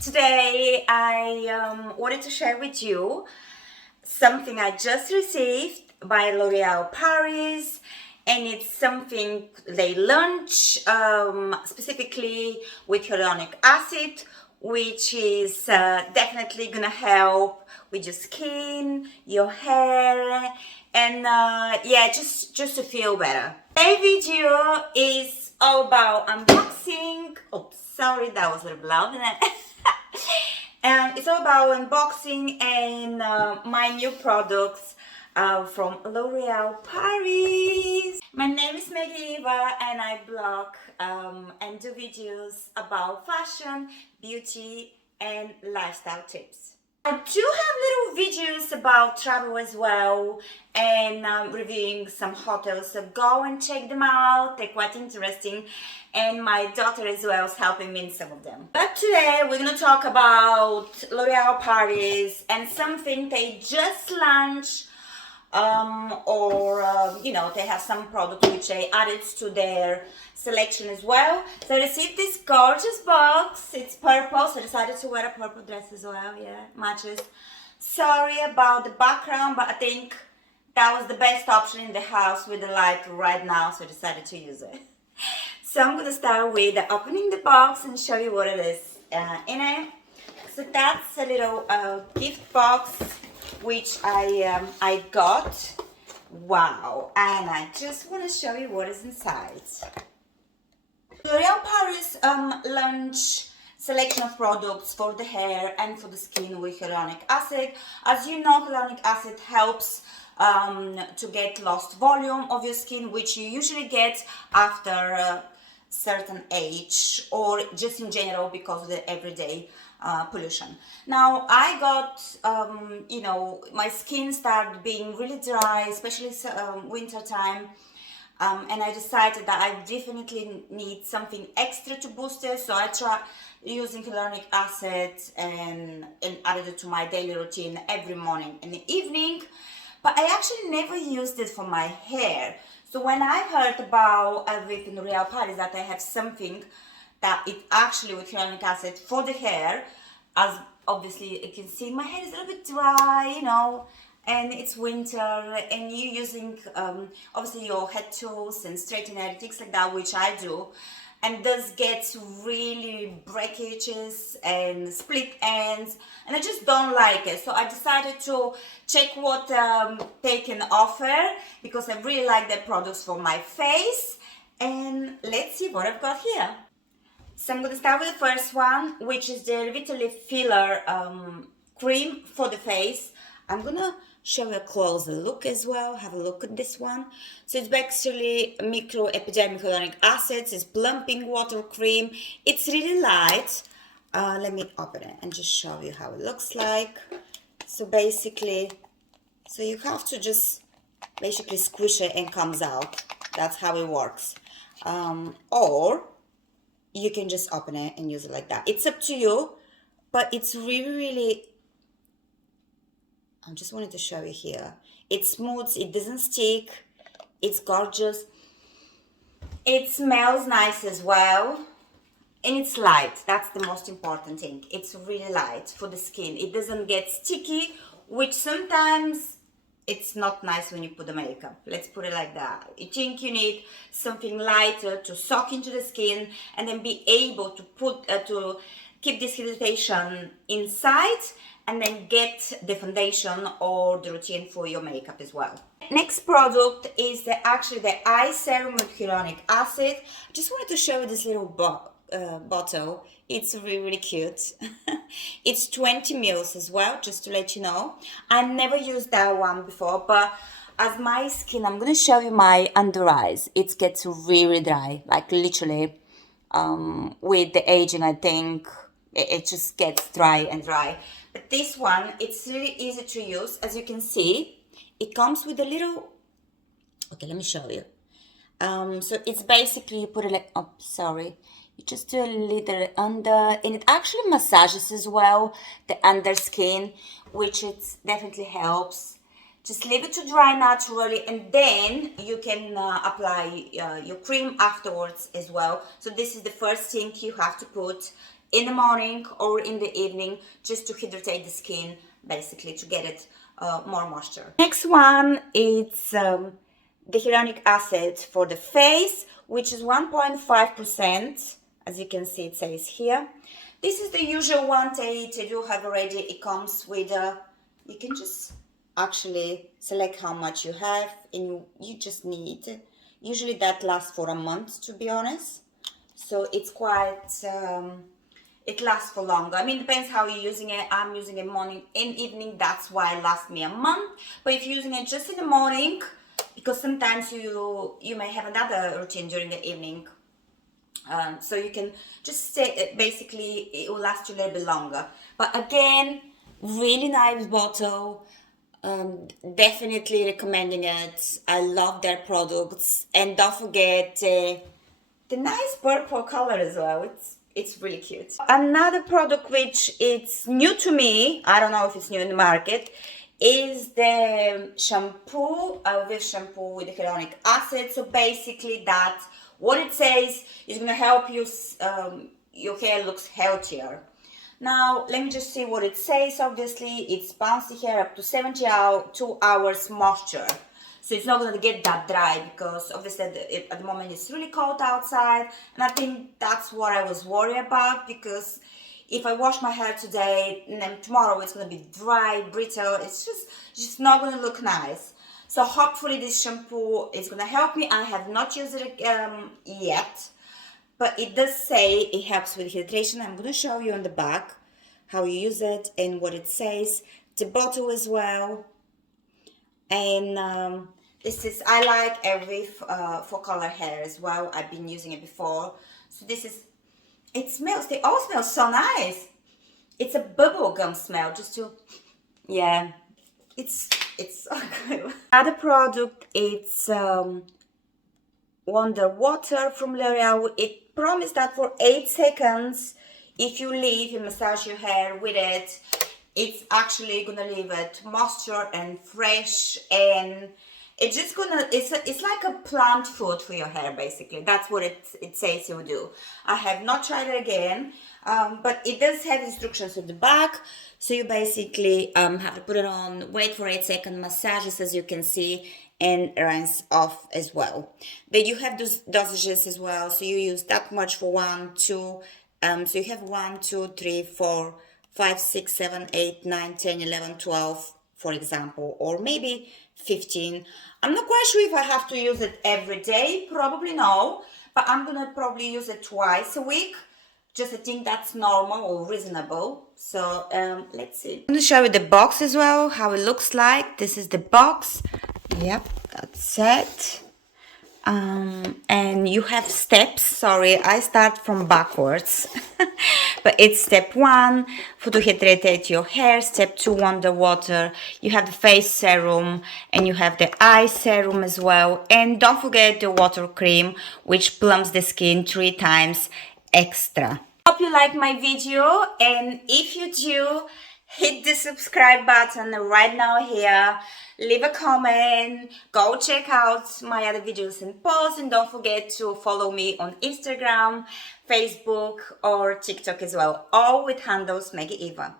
Today I wanted to share with you something I just received by L'Oreal Paris, and it's something they launch specifically with hyaluronic acid, which is definitely gonna help with your skin, your hair, and yeah, just to feel better. Today's video is all about unboxing. Oops, sorry, that was a little loud. And it's all about unboxing and my new products from L'Oreal Paris. My name is Eva and I blog and do videos about fashion, beauty and lifestyle tips. I do have little videos about travel as well and reviewing some hotels, so go and check them out, they're quite interesting, and my daughter as well is helping me in some of them. But today we're going to talk about L'Oreal Paris and something they just launched they have some products which they added to their selection as well. So I received this gorgeous box. It's purple, so I decided to wear a purple dress as well. Yeah, matches. Sorry about the background, but I think that was the best option in the house with the light right now, so I decided to use it. So I'm gonna start with opening the box and show you what it is in it. So that's a little gift box which I got. Wow, and I just want to show you what is inside. L'Oreal Paris launch selection of products for the hair and for the skin with hyaluronic acid. As you know, hyaluronic acid helps to get lost volume of your skin, which you usually get after a certain age or just in general because of the everyday pollution. Now I got, my skin started being really dry, especially winter time, and I decided that I definitely need something extra to boost it. So I tried using hyaluronic acid and added it to my daily routine every morning and evening. But I actually never used it for my hair. So when I heard about Elvive in L'Oreal Paris that I have something that it actually with hyaluronic acid for the hair, as obviously you can see my hair is a little bit dry, and it's winter and you're using obviously your head tools and straightener, things like that, which I do, and this gets really breakages and split ends, and I just don't like it. So I decided to check what they can offer because I really like their products for my face, and let's see what I've got here. So I'm going to start with the first one, which is the Vitally Filler cream for the face. I'm going to show you a closer look as well. Have a look at this one. So it's basically microepidermic hyaluronic acids. It's plumping water cream. It's really light. Let me open it and just show you how it looks like. So basically, so you have to just basically squish it and it comes out. That's how it works. Or you can just open it and use it like that. It's up to you, but it's really, I just wanted to show you here. It smooths, it doesn't stick, it's gorgeous. It smells nice as well, and it's light. That's the most important thing. It's really light for the skin. It doesn't get sticky, which sometimes it's not nice when you put the makeup. Let's put it like that. You think you need something lighter to soak into the skin and then be able to put to keep this hydration inside and then get the foundation or the routine for your makeup as well. Next product is the eye serum with hyaluronic acid. I just wanted to show you this little bottle. It's really cute. It's 20 mils as well, just to let you know. I never used that one before, but as my skin, I'm gonna show you my under eyes. It gets really dry, like literally. With the aging, I think it just gets dry and dry. But this one, it's really easy to use. As you can see, it comes with a little. Okay, let me show you. So it's basically you put it like. Oh, sorry. You just do a little under, and it actually massages as well the under skin, which it definitely helps. Just leave it to dry naturally, and then you can apply your cream afterwards as well. So this is the first thing you have to put in the morning or in the evening, just to hydrate the skin, basically to get it more moisture. Next one is the hyaluronic acid for the face, which is 1.5%. As you can see, it says here. This is the usual one that you have already. It comes with you can just actually select how much you have, and you just need. Usually that lasts for a month, to be honest. So it's quite, it lasts for longer. I mean, it depends how you're using it. I'm using it morning and evening. That's why it lasts me a month. But if you're using it just in the morning, because sometimes you may have another routine during the evening. So you can just say, basically, it will last you a little bit longer. But again, really nice bottle. Definitely recommending it. I love their products. And don't forget the nice purple color as well. It's really cute. Another product which it's new to me, I don't know if it's new in the market, is the shampoo, Elvive shampoo with the hyaluronic acid. So basically that, what it says is going to help you, your hair looks healthier. Now, let me just see what it says. Obviously, it's bouncy hair up to 72 hours moisture. So it's not going to get that dry because obviously at the moment it's really cold outside. And I think that's what I was worried about, because if I wash my hair today and then tomorrow it's going to be dry, brittle, it's just not going to look nice. So hopefully this shampoo is going to help me. I have not used it yet, but it does say it helps with hydration. I'm going to show you on the back how you use it and what it says. The bottle as well. And this is, I like Elvive for color hair as well. I've been using it before. So this is, it smells, they all smell so nice. It's a bubble gum smell, just to, yeah, it's so good. Other product, it's Wonder Water from L'Oreal. It promised that for 8 seconds, if you leave and massage your hair with it, it's actually gonna leave it moisture and fresh, and it's just gonna, it's like a plant food for your hair, basically. That's what it says it will do. I have not tried it again, but it does have instructions at the back. So you basically have to put it on, wait for 8 seconds, massages as you can see, and rinse off as well. But you have those dosages as well. So you use that much for 1, 2, so you have 1, 2, 3, 4, 5, 6, 7, 8, 9, 10, 11, 12, for example, or maybe 15. I'm not quite sure if I have to use it every day, probably no, but I'm gonna probably use it twice a week. Just I think that's normal or reasonable. So let's see. I'm gonna show you the box as well, how it looks like. This is the box. Yep, that's it. And you have steps. Sorry, I start from backwards. But it's step 1 for to hydrate your hair. Step 2, Wonder Water. You have the face serum and you have the eye serum as well. And don't forget the water cream, which plumps the skin 3 times extra. Hope you like my video, and if you do, hit the subscribe button right now here, leave a comment, go check out my other videos and posts, and don't forget to follow me on Instagram, Facebook or TikTok as well, all with handles Maggie Eva.